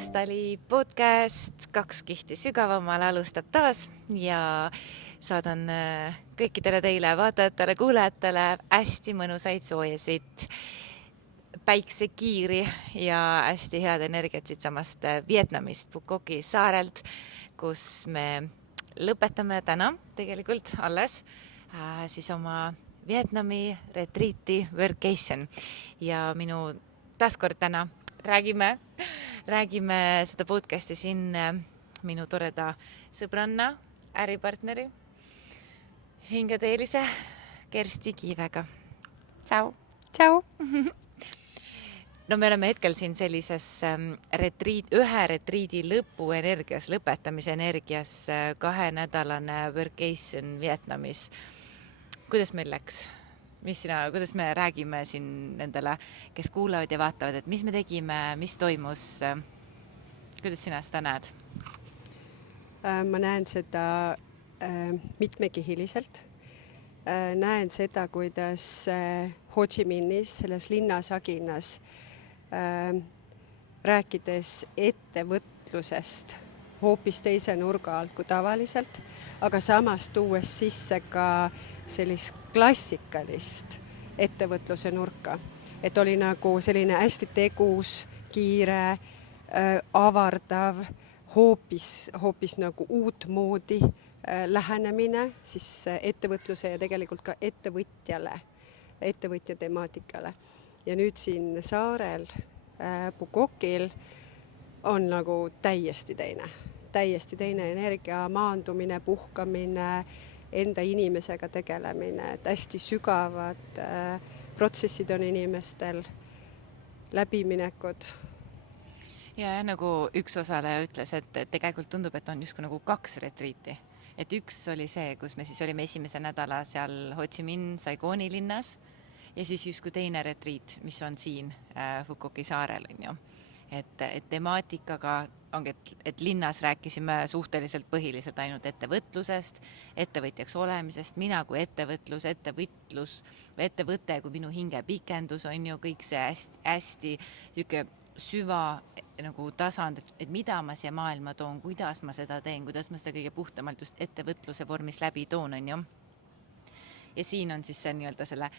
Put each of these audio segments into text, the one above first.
Postali podcast Kaks kihti sügavamal alustab taas ja saadan kõikidele teile vaatajatele, kuulajatele hästi mõnusaid soojasid päiksekiiri ja hästi head energiat siit samast Vietnamist, Phuoc saarelt, kus me lõpetame täna tegelikult alles siis oma Vietnami retreati workation ja minu taaskord täna räägime seda podcasti siin minu toreda sõbranna, äripartneri, hingeteelise Kersti Kiivega. Tšau! Tšau! No me oleme hetkel siin sellises ühe retriidi lõpuenergias, lõpetamise energias 2-nädalane workation Vietnamis. Kuidas meil läks? Kuidas me räägime siin nendele, kes kuulavad ja vaatavad, et mis me tegime, mis toimus? Kuidas sina seda näed? Ma näen seda mitmekihiliselt. Näen seda, kuidas Ho Chi Minhis, selles linnasaginas, rääkides ettevõtlusest hoopis teise nurga alt kui tavaliselt, aga samas tuues sisse ka sellist klassikalist ettevõtluse nurka. Et oli nagu selline hästi tegus, kiire, avardav, hoopis nagu uut moodi lähenemine siis ettevõtluse ja tegelikult ka ettevõtja temaatikale. Ja nüüd siin saarel, Phuocil on nagu täiesti teine energia, maandumine, puhkamine, enda inimesega tegelemine, et hästi sügavad protsessid on inimestel, läbiminekud. Ja nagu üks osaleja ütles, et tegelikult tundub, et on justkui nagu 2 retriiti. Et üks oli see, kus me siis olime esimese nädala seal Ho Chi Minh, Saigoni linnas ja siis justkui teine retriit, mis on siin Phuoc saarel, on ju. Et temaatikaga ongi, et linnas rääkisime suhteliselt põhiliselt ainult ettevõtlusest, ettevõtjaks olemisest, mina kui ettevõte kui minu hinge pikendus on ju kõik see hästi süva nagu tasand, et mida ma siia maailma toon, kuidas ma seda teen, kuidas ma seda kõige puhtamalt just ettevõtluse vormis läbi toon, on ju. Ja siin on siis see nii-öelda selle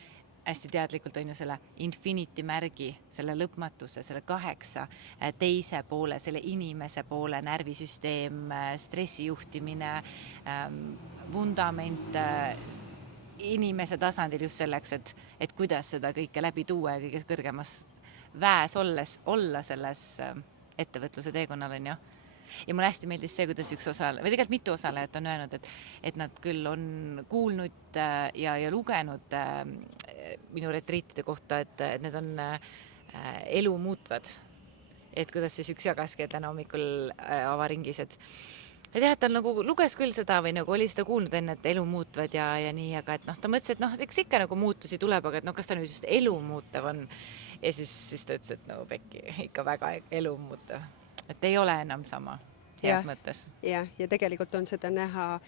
hästi teadlikult on ju selle infinity märgi, selle lõpmatuse, selle 8 teise poole, selle inimese poole, närvisüsteem, stressijuhtimine, vundament inimese tasandil just selleks, et kuidas seda kõike läbi tuua ja kõige kõrgemas väes olla selles ettevõtluse teekonnal, on ju. Ja mulle hästi meeldis see, kuidas üks osaleja, või tegelikult mitu osalejat on öelnud, et nad küll on kuulnud ja lugenud minu retriitide kohta, et need on elu muutvad. Et kuidas siis üks jagaski täna hommikul avaringis, et jah, et ta nagu luges küll seda või nagu oli seda kuulnud enne, et elu muutvad ja nii, aga et ta mõtles, et eks ikka nagu muutusi tuleb, aga et kas ta nüüd just elu muutev on. Ja siis ta ütles, et Pekki ikka väga elu muutev. Et ei ole enam sama heas mõttes. Ja tegelikult on seda näha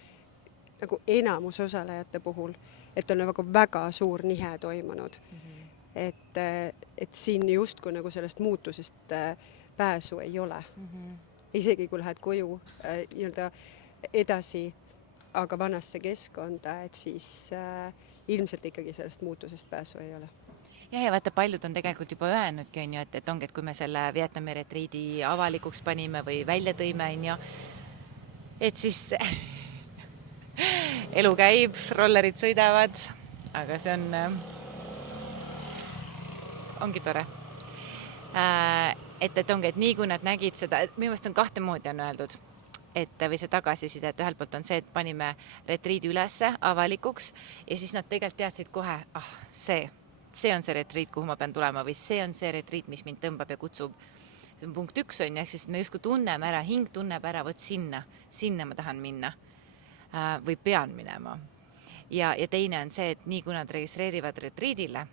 nagu enamus osalejate puhul, et on väga suur nihe toimunud. Et siin justkui nagu sellest muutusest pääsu ei ole. Isegi kui lähed koju nii-öelda edasi, aga vanasse keskkonda, et siis ilmselt ikkagi sellest muutusest pääsu ei ole. Ja vaata, paljud on tegelikult juba öelnudki, on ju, et ongi, et kui me selle Vietnami retriidi avalikuks panime või välja tõime, on ju, et siis elu käib, rollerid sõidavad, aga see ongi tore. Et ongi, et nii kui nad nägid seda, minu meelest on 2 moodi on öeldud, või see tagasiside, et ühelt poolt on see, et panime retriidi ülesse avalikuks ja siis nad tegelikult teadsid kohe, see on see retriit, kuhu ma pean tulema või see on see retriit, mis mind tõmbab ja kutsub. See on punkt 1 on, ehk siis me justkui tunneme ära, hing tunneb ära, võt sinna ma tahan minna või pean minema. Ja teine on see, et nii kui nad registreerivad retriidile,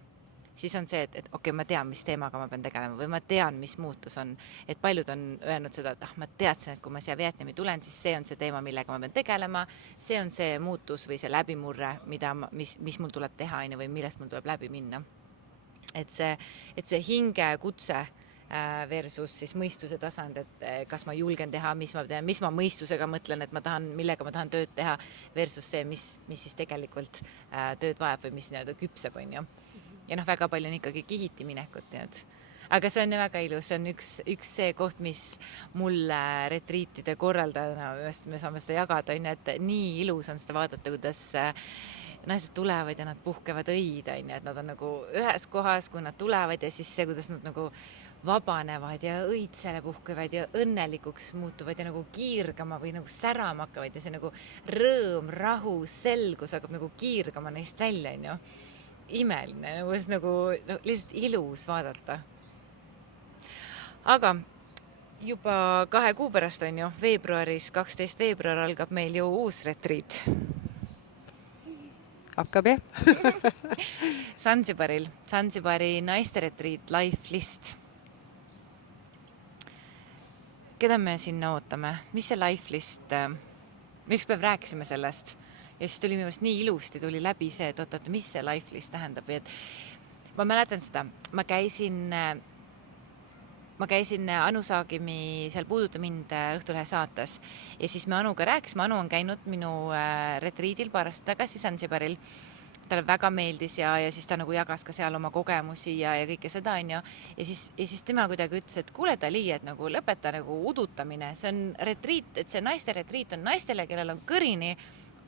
siis on see, et okei, ma tean, mis teemaga ma pean tegelema või ma tean, mis muutus on. Et paljud on öelnud seda, et ma teadsin, et kui ma siia Vietnami tulen, siis see on see teema, millega ma pean tegelema, see on see muutus või see läbimurre, mis mul tuleb teha või millest mul tuleb läbi minna. Et see hinge kutse versus siis mõistuse tasand, et kas ma julgen teha, mis ma teen, mis ma mõistusega mõtlen, et ma tahan, millega ma tahan tööd teha, versus see, mis siis tegelikult tööd vajab või mis nii-öelda küpseb, on ju. Ja noh, väga palju on ikkagi kihiti minekut, nii et aga see on väga ilus, see on üks see koht, mis mulle retriitide korraldajana, me saame seda jagada, on ju, et nii ilus on seda vaadata, kuidas naised tulevad ja nad puhkevad õid, on ju, et nad on nagu ühes kohas, kui nad tulevad ja siis see, kuidas nad nagu vabanevad ja õitsele puhkevad ja õnnelikuks muutuvad ja nagu kiirgama või nagu särama hakkavad ja see nagu rõõm, rahu, selgus hakkab nagu kiirgama neist välja, on ju. Imeline, nagu lihtsalt ilus vaadata. Aga juba 2 kuu pärast, on ju, veebruaris, 12. veebruar algab meil ju uus retriit. Hakkab jah? Sansibari naisteretriit Life List. Keda me sinna ootame? Mis see Life List? Üks päev rääkisime sellest ja siis tuli minu meelest nii ilusti tuli läbi see, et mis see Life List tähendab. Et ma mäletan seda, ma käisin Anu Saagimi seal Puuduta mind Õhtulehe saates ja siis me Anuga rääkisime. Anu on käinud minu retriidil paar aastat tagasi Sansibaril. Talle väga meeldis ja siis ta nagu jagas ka seal oma kogemusi ja kõike seda, on ju. Ja siis tema kuidagi ütles, et kuule Dali, et nagu lõpeta nagu udutamine. See on retriit, et see naiste retriit on naistele, kellel on kõrini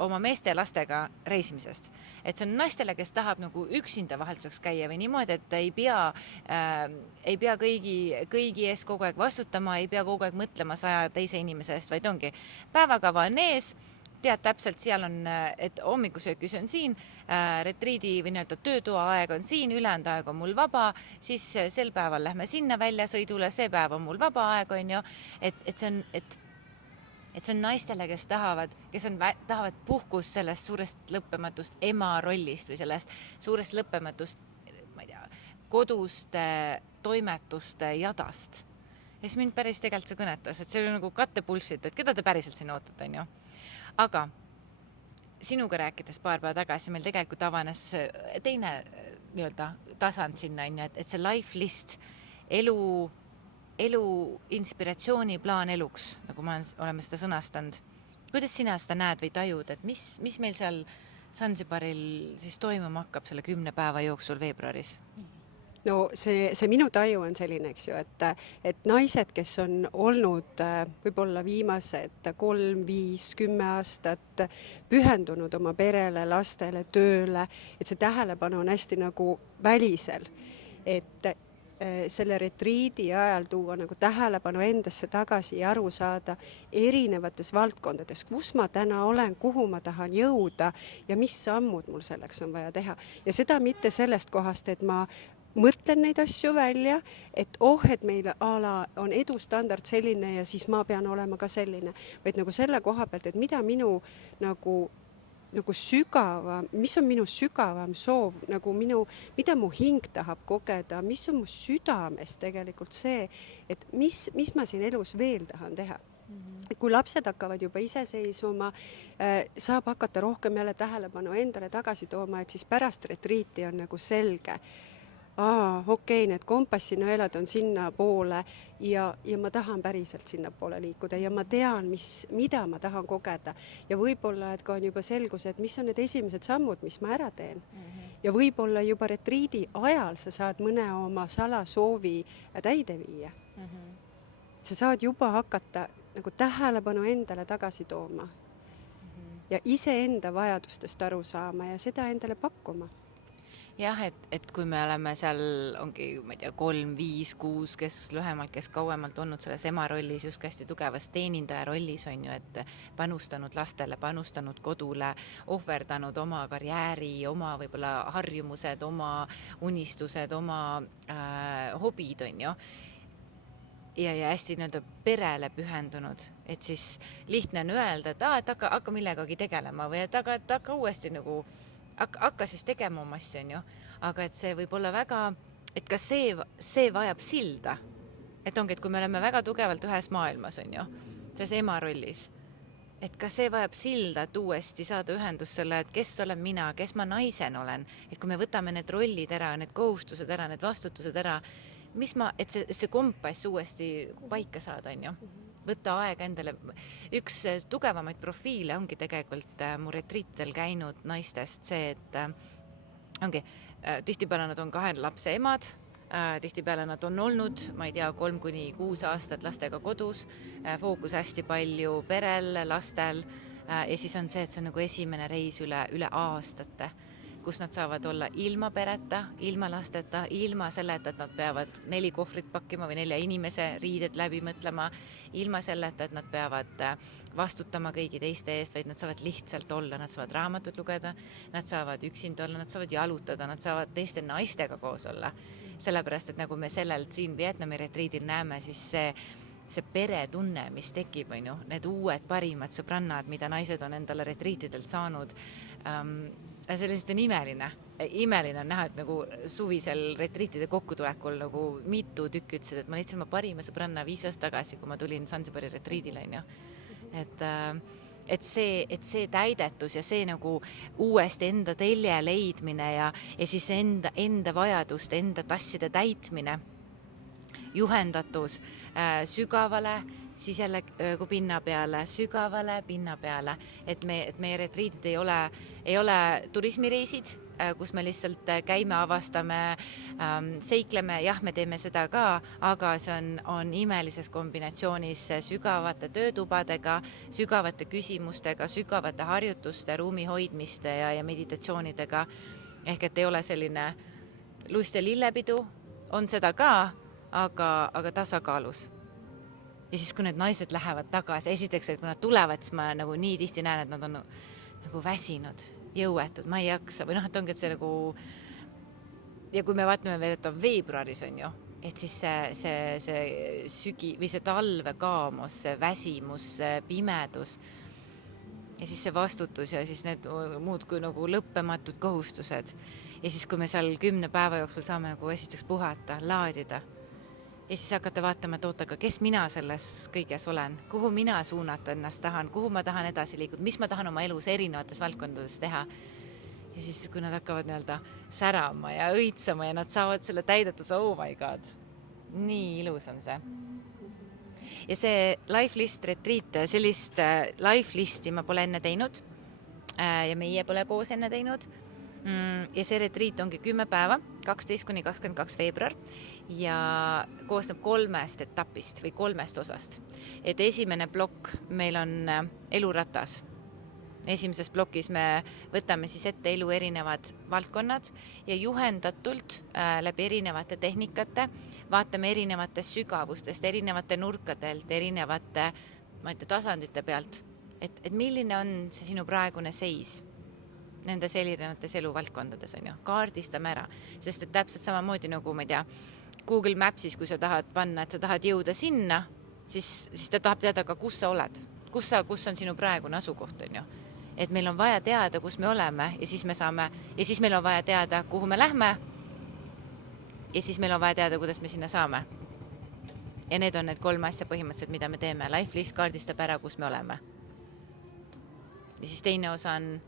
oma meeste ja lastega reisimisest. Et see on naistele, kes tahab nagu üksinda vahelduseks käia või niimoodi, et ei pea kõigi ees kogu aeg vastutama, ei pea kogu aeg mõtlema 100 teise inimese eest, vaid ongi päevakava on ees, tead täpselt, seal on, et hommikusöökis on siin, retriidi või nii-öelda töötoa aeg on siin, ülejäänud aeg on mul vaba, siis sel päeval lähme sinna välja sõidule, see päev on mul vaba aeg, on ju, et see on naistele, kes tahavad puhkust sellest suurest lõppematust ema rollist või sellest suurest lõppematust, ma ei tea, koduste toimetuste jadast. Ja siis mind päris tegelikult see kõnetas, et see oli nagu kattepulssit, et keda te päriselt siin ootate, on ju. Aga sinuga rääkides paar päeva tagasi meil tegelikult avanes teine nii-öelda tasand sinna, on ju, et see Life List, elu inspiratsiooniplaan eluks, nagu oleme seda sõnastanud. Kuidas sina seda näed või tajud, et mis meil seal Sansibaril siis toimuma hakkab selle 10 päeva jooksul veebruaris? No see minu taju on selline, eks ju, et naised, kes on olnud võib-olla viimased 3, 5, 10 aastat pühendunud oma perele, lastele, tööle, et see tähelepanu on hästi nagu välisel, et selle retriidi ajal tuua nagu tähelepanu endasse tagasi ja aru saada erinevates valdkondades, kus ma täna olen, kuhu ma tahan jõuda ja mis sammud mul selleks on vaja teha. Ja seda mitte sellest kohast, et ma mõtlen neid asju välja, et et meil on edustandard selline ja siis ma pean olema ka selline, vaid nagu selle koha pealt, et mida minu nagu sügavam, mis on minu sügavam soov, nagu mida mu hing tahab kogeda, mis on mu südames tegelikult see, et mis ma siin elus veel tahan teha. Et kui lapsed hakkavad juba iseseisvuma, saab hakata rohkem jälle tähelepanu endale tagasi tooma, et siis pärast retriiti on nagu selge. Okei, need kompassinõelad on sinna poole ja ma tahan päriselt sinna poole liikuda ja ma tean, mida ma tahan kogeda. Ja võib-olla, et ka on juba selgus, et mis on need esimesed sammud, mis ma ära teen. Ja võib-olla juba retriidi ajal sa saad mõne oma salasoovi täide viia. Sa saad juba hakata nagu tähelepanu endale tagasi tooma ja iseenda vajadustest aru saama ja seda endale pakkuma. Jah, et kui me oleme seal, ongi, ma ei tea, 3, 5, 6, kes lühemalt, kes kauemalt olnud selles ema rollis, just hästi tugevas teenindaja rollis on ju, et panustanud lastele, panustanud kodule, ohverdanud oma karjääri, oma võib-olla harjumused, oma unistused, oma hobid on ju. Ja hästi nii-öelda perele pühendunud, et siis lihtne on öelda, et hakka millegagi tegelema või et hakka uuesti nagu hakka siis tegema oma asju, on ju. Aga et see võib olla väga, et ka see vajab silda. Et ongi, et kui me oleme väga tugevalt ühes maailmas, on ju, selles ema rollis, et ka see vajab silda, et uuesti saada ühendus selle, et kes olen mina, kes ma naisen olen. Et kui me võtame need rollid ära, need kohustused ära, need vastutused ära, et see kompass uuesti paika saada, on ju. Võtta aega endale. Üks tugevamaid profiile ongi tegelikult mu retriitidel käinud naistest see, et ongi, tihtipeale nad on 2 lapse emad, tihtipeale nad on olnud, ma ei tea, 3-6 aastat lastega kodus, fookus hästi palju perel, lastel, ja siis on see, et see on nagu esimene reis üle aastate, kus nad saavad olla ilma pereta, ilma lasteta, ilma selleta, et nad peavad 4 kohvrit pakkima või 4 inimese riided läbi mõtlema, ilma selleta, et nad peavad vastutama kõigi teiste eest, vaid nad saavad lihtsalt olla, nad saavad raamatut lugeda, nad saavad üksinda olla, nad saavad jalutada, nad saavad teiste naistega koos olla. Sellepärast, et nagu me sellel siin Vietnami retriidil näeme, siis see peretunne, mis tekib, on ju, need uued parimad sõbrannad, mida naised on endale retriitidelt saanud, see lihtsalt on imeline on näha, et nagu suvisel retriitide kokkutulekul nagu mitu tükki ütlesid, et ma leidsin oma parima sõbranna 5 aastat tagasi, kui ma tulin Zanzibari retriidile, on ju. Et see täidetus ja see nagu uuesti enda telje leidmine ja siis enda vajaduste, enda tasside täitmine, juhendatus sügavale siseleku pinna peale, sügavale pinna peale, et meie retriidid ei ole turismireisid, kus me lihtsalt käime, avastame, seikleme, jah, me teeme seda ka, aga see on imelises kombinatsioonis sügavate töötubadega, sügavate küsimustega, sügavate harjutuste, ruumi hoidmiste ja meditatsioonidega, ehk et ei ole selline lust ja lillepidu, on seda ka, aga tasakaalus. Ja siis, kui need naised lähevad tagasi, esiteks, et kui nad tulevad, siis ma nagu nii tihti näen, et nad on nagu väsinud, jõuetud, ma ei jaksa, või noh, et ongi, et see nagu, ja kui me vaatame veel, et on veebruaris, on ju, et siis see sügi või see talve kaamos, see väsimus, see pimedus ja siis see vastutus ja siis need muud kui nagu lõppematud kohustused. Ja siis, kui me seal 10 päeva jooksul saame nagu esiteks puhata, laadida, ja siis hakata vaatama, et oota, aga kes mina selles kõiges olen, kuhu mina suunata ennast tahan, kuhu ma tahan edasi liikuda, mis ma tahan oma elus erinevates valdkondades teha. Ja siis, kui nad hakkavad nii-öelda särama ja õitsama ja nad saavad selle täidetuse, oh my god, nii ilus on see. Ja see life list retreat, sellist life listi ma pole enne teinud ja meie pole koos enne teinud. Ja see retriit ongi 10 päeva, 12-22 veebruar ja koosneb 3 etapist või 3 osast. Et esimene plokk meil on eluratas. Esimeses plokis me võtame siis ette elu erinevad valdkonnad ja juhendatult läbi erinevate tehnikate vaatame erinevatest sügavustest, erinevate nurkadelt, erinevate tasandite pealt, et milline on see sinu praegune seis nendes erinevates eluvaldkondades, on ju, kaardistame ära, sest et täpselt samamoodi nagu, ma ei tea, Google Mapsis, kui sa tahad panna, et sa tahad jõuda sinna, siis ta tahab teada ka, kus sa oled, kus on sinu praegune asukoht, on ju. Et meil on vaja teada, kus me oleme ja siis meil on vaja teada, kuhu me lähme ja siis meil on vaja teada, kuidas me sinna saame. Ja need on need 3 asja põhimõtteliselt, mida me teeme. Life list kaardistab ära, kus me oleme. Ja siis teine osa on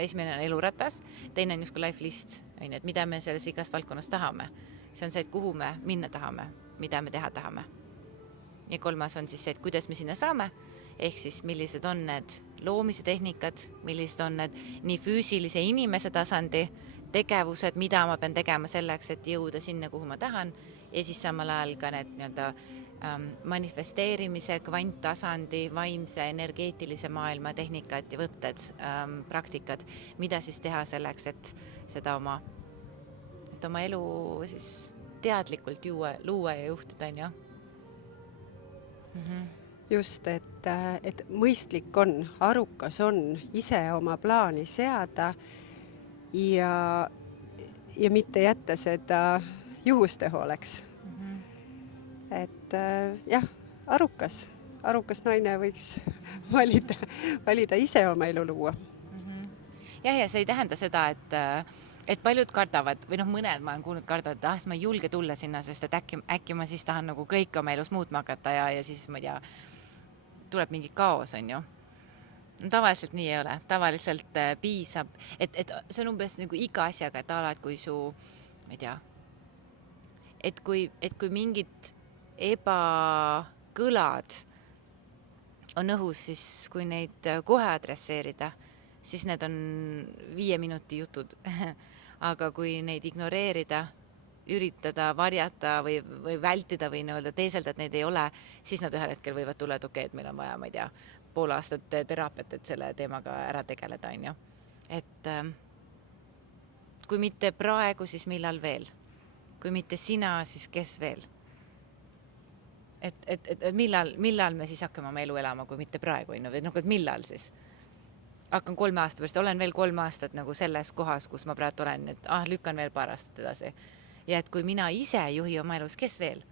esimene on eluratas, teine on justkui life list, et mida me selles igas valdkonnas tahame. See on see, et kuhu me minna tahame, mida me teha tahame. Ja 3 on siis see, et kuidas me sinna saame, ehk siis millised on need loomise tehnikad, millised on need nii füüsilise inimese tasandi tegevused, mida ma pean tegema selleks, et jõuda sinna, kuhu ma tahan, ja siis samal ajal ka need nii-öelda manifesteerimise, kvanttasandi, vaimse, energeetilise maailma tehnikad ja võtted, praktikad, mida siis teha selleks, et seda oma elu siis teadlikult luua ja juhtida, on ju. Just, et mõistlik on, arukas on ise oma plaani seada ja mitte jätta seda juhuste hooleks. Et jah, arukas naine võiks valida ise oma elu luua. Ja see ei tähenda seda, et paljud kardavad, või mõned ma olen kuulnud kardavad, et ma ei julge tulla sinna, sest et äkki ma siis tahan nagu kõik oma elus muutma hakata ja siis ma ei tea, tuleb mingi kaos, on ju. Tavaliselt nii ei ole, tavaliselt piisab, et see on umbes nagu iga asjaga, et alati, kui su, ma ei tea, et kui mingid ebakõlad on õhus, siis kui neid kohe adresseerida, siis need on 5 minuti jutud. Aga kui neid ignoreerida, üritada varjata või vältida või nii-öelda teeselda, et neid ei ole, siis nad ühel hetkel võivad tulla, et okei, et meil on vaja, ma ei tea, pool aastat teraapiat, et selle teemaga ära tegeleda, on ju. Et kui mitte praegu, siis millal veel? Kui mitte sina, siis kes veel? Et millal me siis hakkame oma elu elama, kui mitte praegu, et millal siis? Hakkan 3 aasta pärast, olen veel 3 aastat nagu selles kohas, kus ma praegu olen, et lükkan veel paar aastat edasi. Ja et kui mina ise juhi oma elus, kes veel?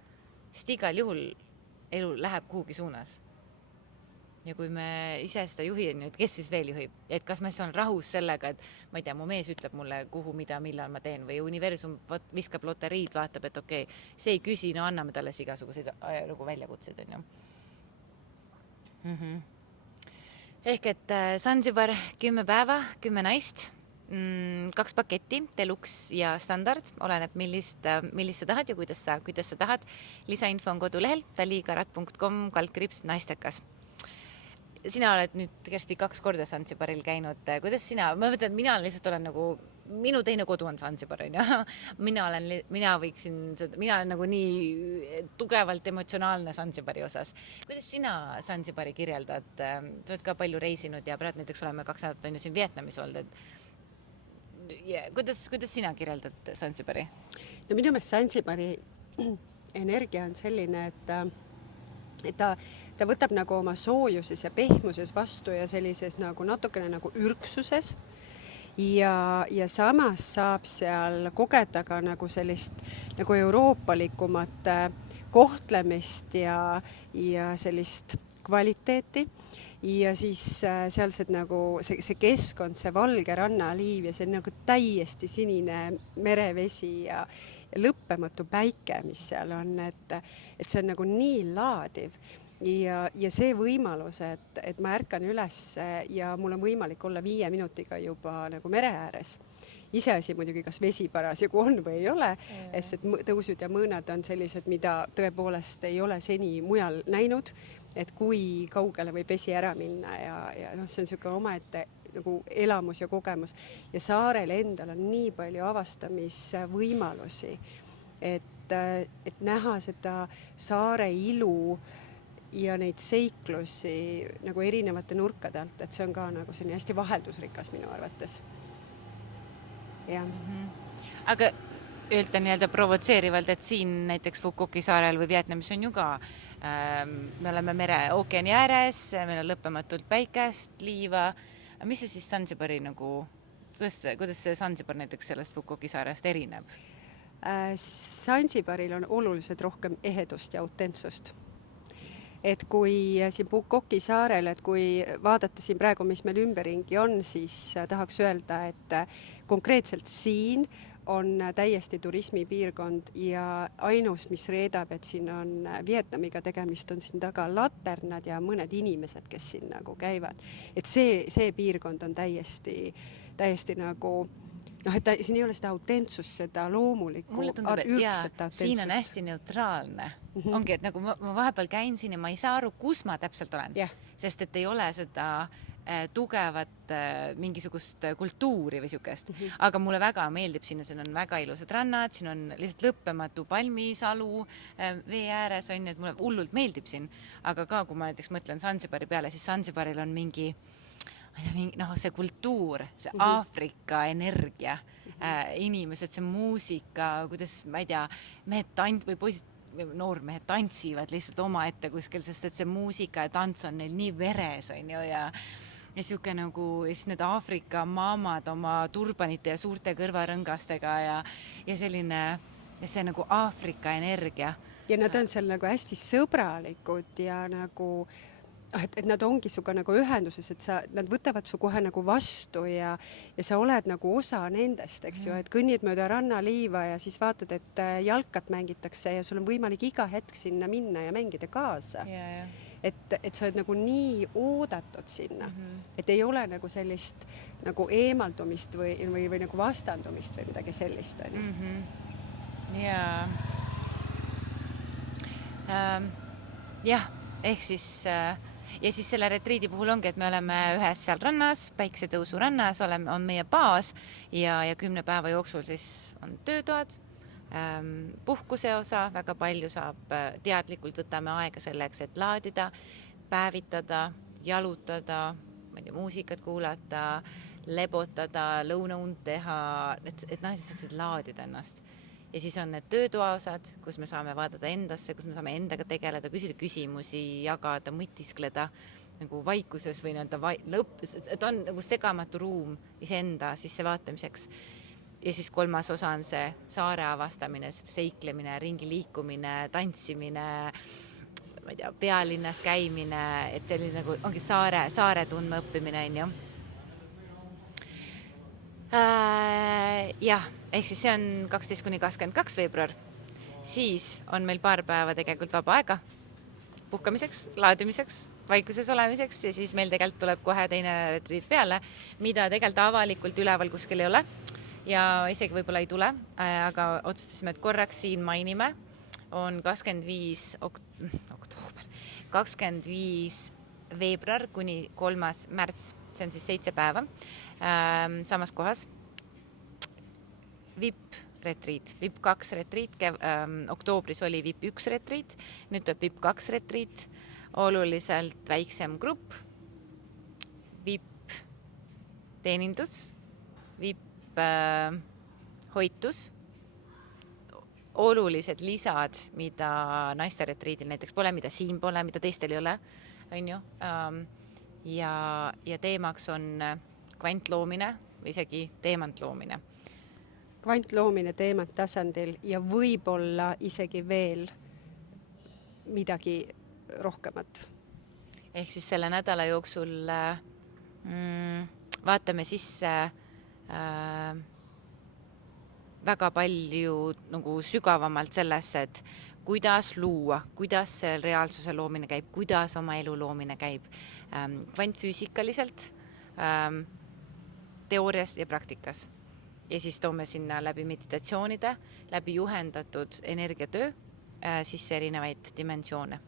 Sest igal juhul elu läheb kuhugi suunas. Ja kui me ise seda juhin, et kes siis veel juhib? Ja et kas ma siis olen rahus sellega, et ma ei tea, mu mees ütleb mulle, kuhu, mida, millal ma teen või universum viskab loteriid, vaatab, et okei, see ei küsi, no anname talle igasuguseid nagu väljakutseid, on ju. Ehk et Zanzibar 10 päeva, 10 naist, 2 paketti, deluxe ja standard, oleneb millist sa tahad ja kuidas sa tahad. Lisainfo on kodulehel talikarat.com/naistekas. Sina oled nüüd Kersti 2 korda Zanzibaril käinud. Kuidas sina? Ma mõtlen, et mina lihtsalt olen nagu, minu teine kodu on Zanzibar, on ju. Mina olen nagu nii tugevalt emotsionaalne Zanzibari osas. Kuidas sina Zanzibari kirjeldad? Sa oled ka palju reisinud ja praegu näiteks oleme 2 nädalat on ju siin Vietnamis olnud. Kuidas sina kirjeldad Zanzibari? No minu meelest Zanzibari energia on selline, et ta võtab nagu oma soojuses ja pehmuses vastu ja sellises nagu natukene nagu ürksuses ja samas saab seal kogeda ka nagu sellist nagu euroopalikumat kohtlemist ja sellist kvaliteeti ja siis sealsed nagu see keskkond, see valge rannaliiv ja see nagu täiesti sinine merevesi ja lõppematu päike, mis seal on, et see on nagu nii laadiv ja see võimalus, et ma ärkan üles ja mul on võimalik olla 5 minutiga juba nagu mere ääres. Iseasi muidugi, kas vesi parasjagu on või ei ole, sest tõusud ja mõõnad on sellised, mida tõepoolest ei ole seni mujal näinud, et kui kaugele võib vesi ära minna ja see on niisugune omaette nagu elamus ja kogemus ja saarel endal on nii palju avastamisvõimalusi, et näha seda saare ilu ja neid seiklusi nagu erinevate nurkade alt, et see on ka nagu selline hästi vaheldusrikas minu arvates. Ja. Aga öelda nii-öelda provotseerivalt, et siin näiteks Phukoki saarel või Vietnamis on ju ka, me oleme ookeani ääres, meil on lõppematult päikest, liiva. Mis see siis Zanzibari nagu, kuidas see Zanzibar näiteks sellest Phukoki saarest erineb? Zanzibaril on oluliselt rohkem ehedust ja autentsust. Et kui siin Phukoki saarel, et kui vaadata siin praegu, mis meil ümberringi on, siis tahaks öelda, et konkreetselt siin on täiesti turismipiirkond ja ainus, mis reedab, et siin on Vietnamiga tegemist, on siin taga laternad ja mõned inimesed, kes siin nagu käivad. Et see piirkond on täiesti nagu et siin ei ole seda autentsust, seda loomulikku, mulle tundub, et siin on hästi neutraalne. Ongi, et nagu ma vahepeal käin siin ja ma ei saa aru, kus ma täpselt olen. Sest et ei ole seda tugevat mingisugust kultuuri või siukest. Aga mulle väga meeldib siin on väga ilusad rannad, siin on lihtsalt lõppematu palmisalu vee ääres, on, et mulle hullult meeldib siin. Aga ka, kui ma näiteks mõtlen Zanzibari peale, siis Zanzibaril on mingi see kultuur, see Aafrika energia, inimesed, see muusika, kuidas, ma ei tea, mehed või poisid, noormehed tantsivad lihtsalt oma ette kuskil, sest et see muusika ja tants on neil nii veres, on ju, ja siuke nagu siis need Aafrika maamad oma turbanite ja suurte kõrvarõngastega ja selline, ja see nagu Aafrika energia. Ja nad on seal nagu hästi sõbralikud ja nagu et nad ongi suga nagu ühenduses, et nad võtavad su kohe nagu vastu ja sa oled nagu osa nendest, eks ju, et kõnnid mööda rannaliiva ja siis vaatad, et jalkat mängitakse ja sul on võimalik iga hetk sinna minna ja mängida kaasa. Et sa oled nagu nii oodatud sinna, et ei ole nagu sellist nagu eemaldumist või nagu vastandumist või midagi sellist. Jaa. Jah, ehk siis ja siis selle retriidi puhul ongi, et me oleme ühes seal rannas, päiksetõusu rannas, on meie baas ja 10 päeva jooksul siis on töötoad, puhkuse osa, väga palju saab, teadlikult võtame aega selleks, et laadida, päevitada, jalutada, ma ei tea, muusikat kuulata, lebotada, lõunaund teha, et naised saaksid laadida ennast. Ja siis on need töötoa osad, kus me saame vaadata endasse, kus me saame endaga tegeleda, küsida küsimusi, jagada, mõtiskleda nagu vaikuses või et on nagu segamatu ruum iseenda sissevaatamiseks. Ja siis 3. osa on see saare avastamine, seiklemine, ringi liikumine, tantsimine, ma ei tea, pealinnas käimine, et selline nagu ongi saare tundma õppimine, on ju. Jah, ehk siis see on 12-22 veebruar. Siis on meil paar päeva tegelikult vaba aega puhkamiseks, laadimiseks, vaikuses olemiseks ja siis meil tegelikult tuleb kohe teine retriit peale, mida tegelikult avalikult üleval kuskil ei ole ja isegi võib-olla ei tule, aga otsustasime, et korraks siin mainime, on 25 veebruar kuni 3. märts, see on siis 7 päeva, samas kohas. VIP retriit, VIP 2 retriit, oktoobris oli VIP 1 retriit, nüüd tuleb VIP 2 retriit, oluliselt väiksem grupp, VIP teenindus, VIP hoitus, olulised lisad, mida naiste retriidil näiteks pole, mida siin pole, mida teistel ei ole, on ju, ja teemaks on kvantloomine või isegi teemantloomine. Kvantloomine teemanttasandil ja võib-olla isegi veel midagi rohkemat. Ehk siis selle nädala jooksul vaatame sisse väga palju nagu sügavamalt sellesse, et kuidas luua, kuidas see reaalsuse loomine käib, kuidas oma elu loomine käib kvantfüüsikaliselt, teoorias ja praktikas. Ja siis toome sinna läbi meditatsioonide, läbi juhendatud energiatöö sisse erinevaid dimensioone.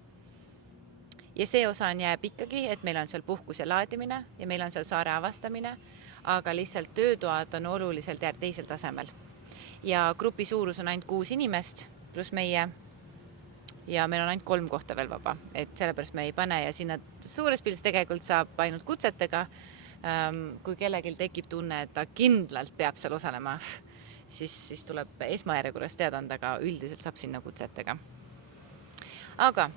Ja see osa jääb ikkagi, et meil on seal puhkus ja laadimine ja meil on seal saare avastamine, aga lihtsalt töötoad on oluliselt teisel tasemel. Ja grupi suurus on ainult 6 inimest pluss meie ja meil on ainult 3 kohta veel vaba, et sellepärast me ei pane ja sinna suures pildis tegelikult saab ainult kutsetega. Kui kellelgi tekib tunne, et ta kindlalt peab seal osalema, siis tuleb esmajärjekorras teada anda, aga üldiselt saab sinna kutsetega. Aga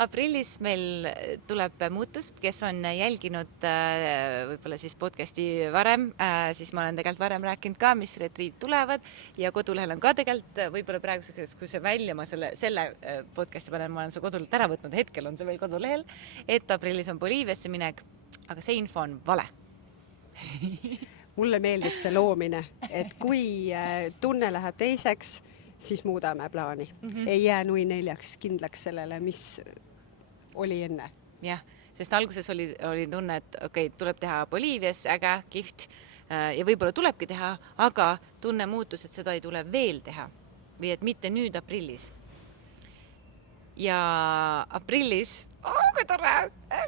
aprillis meil tuleb muutus, kes on jälginud võib-olla siis podcasti varem, siis ma olen tegelikult varem rääkinud ka, mis retriid tulevad ja kodulehel on ka tegelikult võib-olla praeguseks, kui see välja ma selle podcasti panen, ma olen see kodulehelt ära võtnud, hetkel on see veel kodulehel, et aprillis on Boliiviasse minek, aga see info on vale. Mulle meeldib see loomine, et kui tunne läheb teiseks, siis muudame plaani. Ei jää nui neljaks kindlaks sellele, mis oli enne. Jah, sest alguses oli tunne, et okei, tuleb teha Boliivias, äge, kihvt ja võib-olla tulebki teha, aga tunne muutus, et seda ei tule veel teha või et mitte nüüd aprillis. Ja aprillis, kui tore,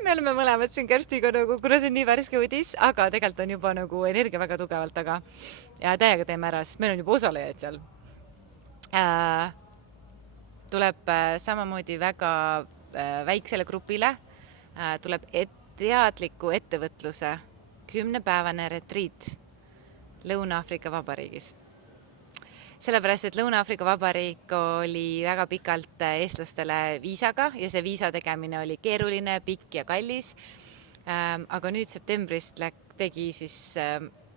me oleme mõlemad siin Kerstiga nagu, kuna see on nii värske uudis, aga tegelikult on juba nagu energia väga tugevalt taga ja täiega teeme ära, sest meil on juba osalejaid seal. Tuleb samamoodi väga väiksele grupile, tuleb teadliku ettevõtluse 10-päevane retriit Lõuna-Aafrika Vabariigis. Sellepärast, et Lõuna-Aafrika Vabariik oli väga pikalt eestlastele viisaga ja see viisa tegemine oli keeruline, pikk ja kallis. Aga nüüd septembrist tegi siis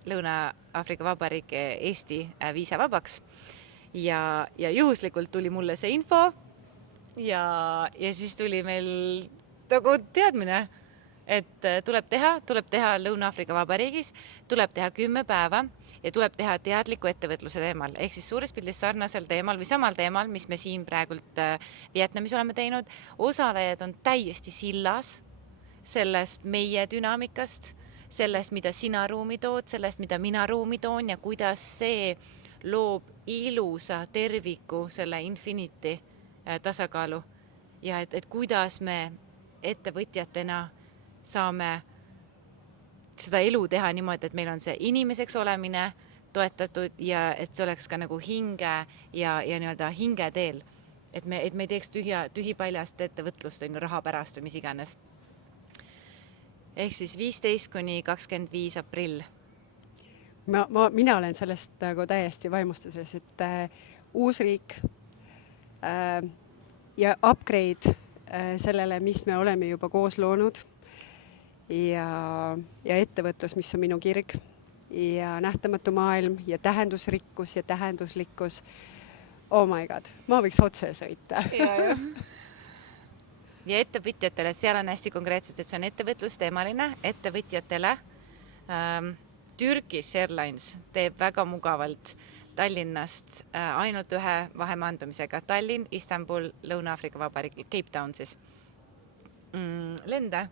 Lõuna-Aafrika Vabariik Eesti viisa vabaks. Ja juhuslikult tuli mulle see info ja siis tuli meil nagu teadmine, et tuleb teha Lõuna-Aafrika Vabariigis, tuleb teha 10 päeva ja tuleb teha teadliku ettevõtluse teemal, ehk siis suures pildis sarnasel teemal või samal teemal, mis me siin praegult Vietnamis oleme teinud. Osalejad on täiesti sillas sellest meie dünaamikast, sellest, mida sina ruumi tood, sellest, mida mina ruumi toon ja kuidas see loob ilusa terviku, selle infinity tasakaalu ja et kuidas me ettevõtjatena saame seda elu teha niimoodi, et meil on see inimeseks olemine toetatud ja et see oleks ka nagu hinge ja nii-öelda hingeteel. Et me ei teeks tühipaljast ettevõtlust raha pärast või mis iganes. Ehk siis 15–25 aprill. Mina olen sellest nagu täiesti vaimustuses, et uus riik ja upgrade sellele, mis me oleme juba koos loonud ja ettevõtlus, mis on minu kirg ja nähtamatu maailm ja tähendusrikkus ja tähenduslikkus. Oh my god, ma võiks otse sõita. Ja ettevõtjatele, et seal on hästi konkreetselt, et see on ettevõtlusteemaline ettevõtjatele. Turkish Airlines teeb väga mugavalt Tallinnast ainult ühe vahemaandumisega. Tallinn, Istanbul, Lõuna-Aafrika Vabariik, Cape Town siis. Lende.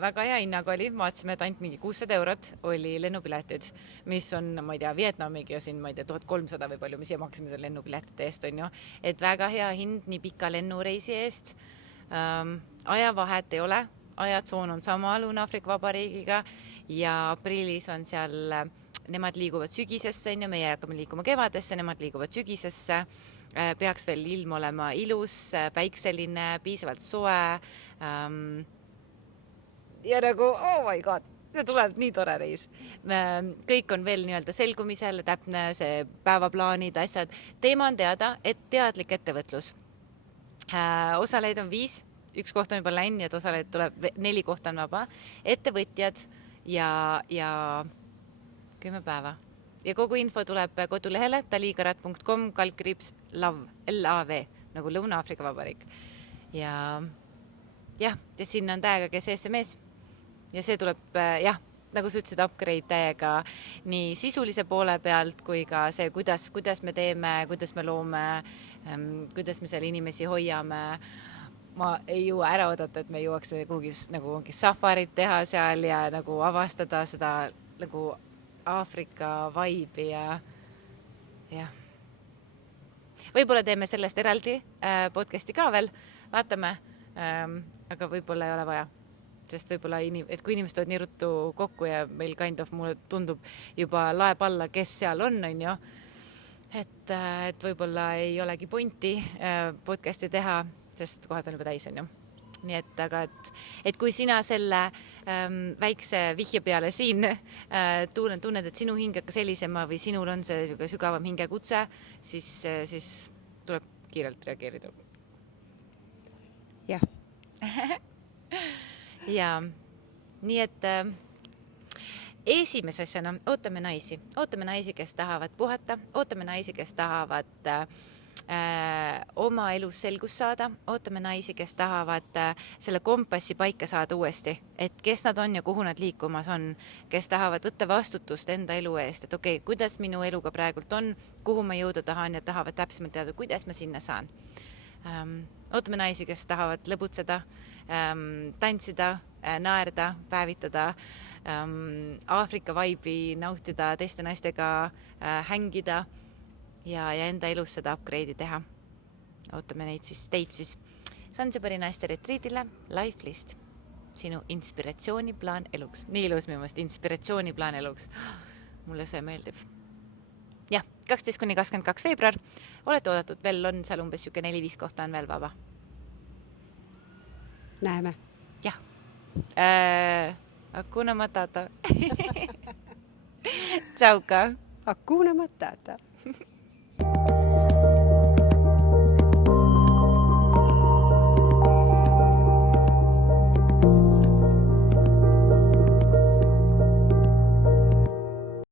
Väga hea hinnaga oli, vaatasime, et ainult mingi 600 eurot oli lennupiletid, mis on, ma ei tea, Vietnamiga ja siin, ma ei tea, 1300 või palju, mis ja maksime selle lennupiletide eest, on ju. Et väga hea hind nii pika lennureisi eest. Ajavahet ei ole, ajatsoon on sama Lõuna-Aafrika Vabariigiga ja aprillis on seal, nemad liiguvad sügisesse, on ju, meie hakkame liikuma kevadesse, nemad liiguvad sügisesse. Peaks veel ilm olema ilus, päikseline, piisavalt soe. Ja nagu, oh my god, see tuleb nii tore reis. Kõik on veel nii-öelda selgumisel, täpne see päevaplaanid, asjad. Teema on teada, et teadlik ettevõtlus. Osaleid on 5, 1 koht on juba läinud, et osaleid tuleb 4 kohta on vaba. Ettevõtjad ja 10 päeva. Ja kogu info tuleb kodulehele taligarat.com/LAV, L-A-V, nagu Lõuna-Aafrika Vabariik. Ja sinna on täiega, kes SMS. Ja see tuleb, nagu sa ütlesid, upgrade täiega nii sisulise poole pealt kui ka see, kuidas me teeme, kuidas me loome, kuidas me seal inimesi hoiame. Ma ei jõua ära oodata, et me jõuaks kuhugi nagu safarit teha seal ja nagu avastada seda nagu Aafrika vibe'i ja. Võib-olla teeme sellest eraldi podcasti ka veel, vaatame, aga võib-olla ei ole vaja. Sest võib-olla, et kui inimesed on nii ruttu kokku ja meil kind of mulle tundub juba laeb alla, kes seal on ju, et võib-olla ei olegi pointi podcasti teha, sest kohad on juba täis, on ju. Nii et, aga et kui sina selle väikse vihje peale siin tunned, et sinu hing hakkas helisema või sinul on see sügavam hingekutse, siis tuleb kiirelt reageerida. Jah. Ja nii et esimese asjana ootame naisi, kes tahavad puhata, ootame naisi, kes tahavad oma elus selgust saada, ootame naisi, kes tahavad selle kompassi paika saada uuesti, et kes nad on ja kuhu nad liikumas on, kes tahavad võtta vastutust enda elu eest, et okei, kuidas minu eluga praegult on, kuhu ma jõuda tahan ja tahavad täpsemalt teada, kuidas ma sinna saan. Ootame naisi, kes tahavad lõbutseda, tantsida, naerda, päevitada, Aafrika vibe'i nautida, teiste naistega hängida ja enda elus seda upgrade'i teha. Ootame teid siis Sansepari naiste retriidile Life List. Sinu inspiratsiooniplaan eluks. Nii ilus minu meelest, inspiratsiooniplaan eluks. Mulle see meeldib. Jah, 12–22 veebruar. Olete oodatud, veel on seal umbes 4-5 kohta on veel vaba. Näeme. Jah. Hakuna Matata. Tšauka. Hakuna Matata.